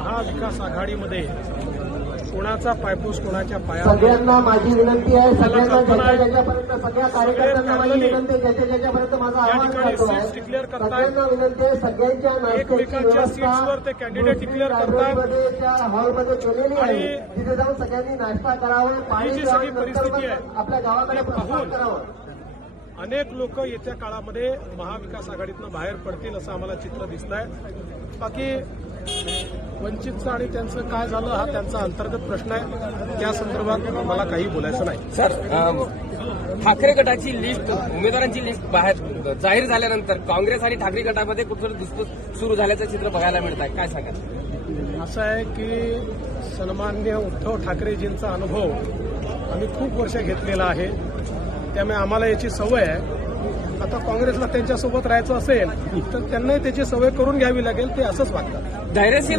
महाविकास आघाडीमध्ये कोणाचा पायपूस कोणाच्या पायात सगळ्यांना माझी विनंती आहे, सगळ्यांना ज्याच्यापर्यंत सगळ्या कार्यकर्त्यांना माझी विनंती आहे, ज्याच्यापर्यंत माझा आवाज जातो आहे, सगळ्यांना विनंती आहे, सगळ्यांच्या एकमेकांच्या सीट्सवर ते कॅन्डिडेट डिक्लेअर करतात. त्या हॉलमध्ये केलेली आहे, तिथे जाऊन सगळ्यांनी नाश्ता करावा, पाणी जी सगळी परिस्थिती आहे आपल्या गावाकडे प्रस्थान करावं. अनेक लोक येत्या काळामध्ये महाविकास आघाडीतनं बाहेर पडतील असं आम्हाला चित्र दिसत आहे. बाकी वंचितचं आणि त्यांचं काय झालं हा त्यांचा अंतर्गत प्रश्न आहे, त्या संदर्भात मला काही बोलायचं नाही. सर, ठाकरे गटाची लिस्ट, उमेदवारांची लिस्ट बाहेर जाहीर झाल्यानंतर काँग्रेस आणि ठाकरे गटामध्ये कुठेतरी दुसरं सुरू झाल्याचं चित्र बघायला मिळत आहे, काय सांगाल? असं आहे की सन्माननीय उद्धव ठाकरेजींचा अनुभव आम्ही खूप वर्ष घेतलेला आहे, त्यामुळे आम्हाला याची सवय आहे. आता काँग्रेसला त्यांच्यासोबत राहायचं असेल तर त्यांनाही त्याची सवय करून घ्यावी लागेल, ते असंच वागतात. धैर्यशील